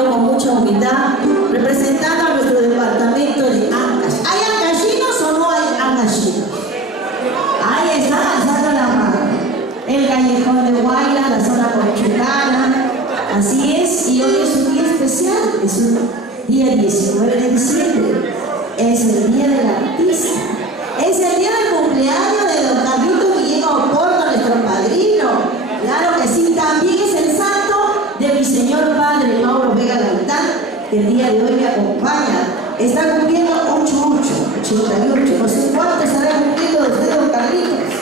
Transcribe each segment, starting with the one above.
venido con mucha humildad, representando a nuestro departamento de Ancash. ¿Hay ancachinos o no hay ancachinos? Ahí están alzando la mano. El callejón de Guayla, la zona conchugana. Así es, y hoy es un día especial, es un día 19 de diciembre. Es el día del artista. Es el día del cumpleaños de don Carlito Guillén Oporto, nuestro padrino. Claro que sí, también es el santo de mi señor padre Mauro Vega Gaitán, que el día de hoy me acompaña. Está cumpliendo 88, no sé cuánto estará cumpliendo usted, don Carlitos.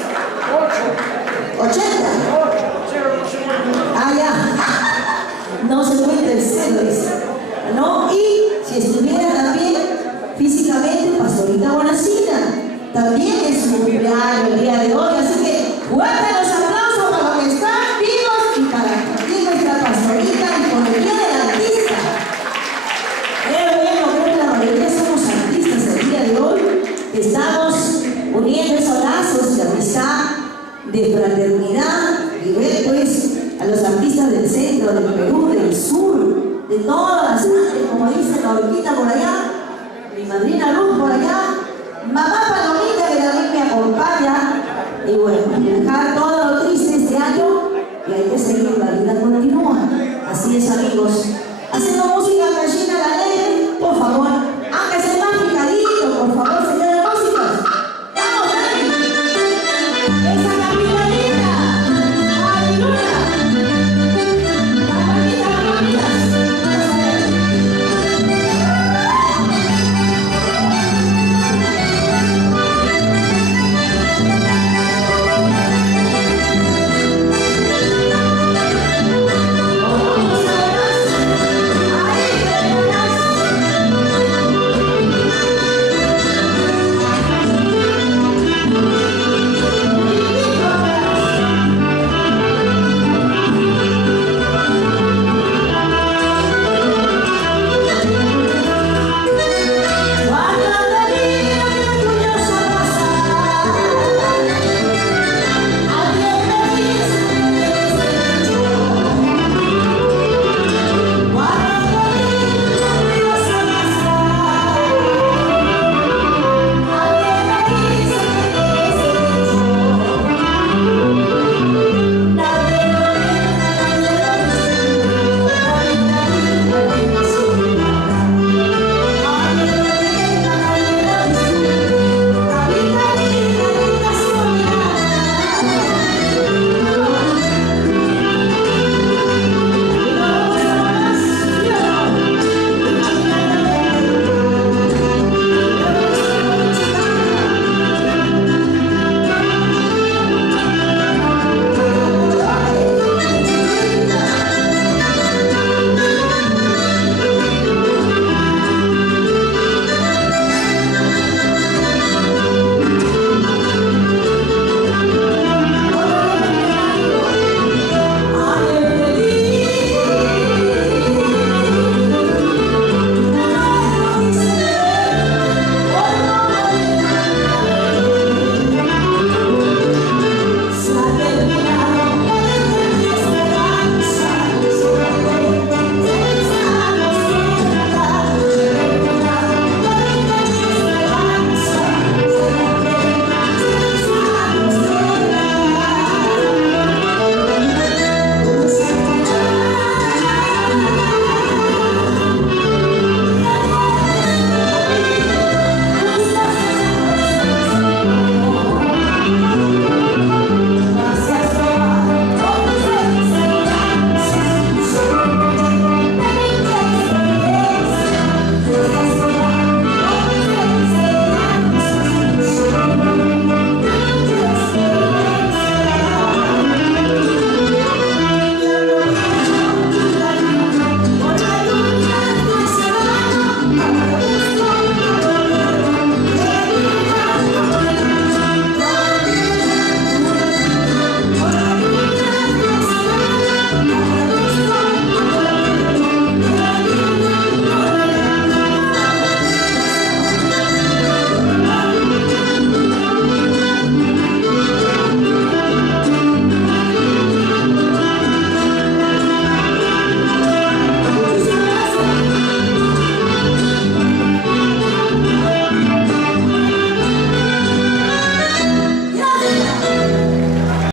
80. Ah, ya. No se cuenta el cero, dice. ¿No? Y si estuviera también físicamente, Pastorita Bonacina. También es su cumpleaños el día de hoy, así que fuerte los aplausos para los que están vivos y para también nuestra Pastorita y con el día del artista. Bueno, creo que la mayoría somos artistas el día de hoy, que estamos uniendo esos lazos de amistad, de fraternidad, y ver pues a los artistas del centro, del Perú, del sur, de todas las partes, como dice la orquita por allá, mi madrina Luz por allá, mamá Palomita que también me acompaña, y bueno, dejar todo lo triste este año, y hay que seguir, la vida continúa. Así es, amigos. Haciendo música gallina la ley, por favor, hágase más picadito, por favor.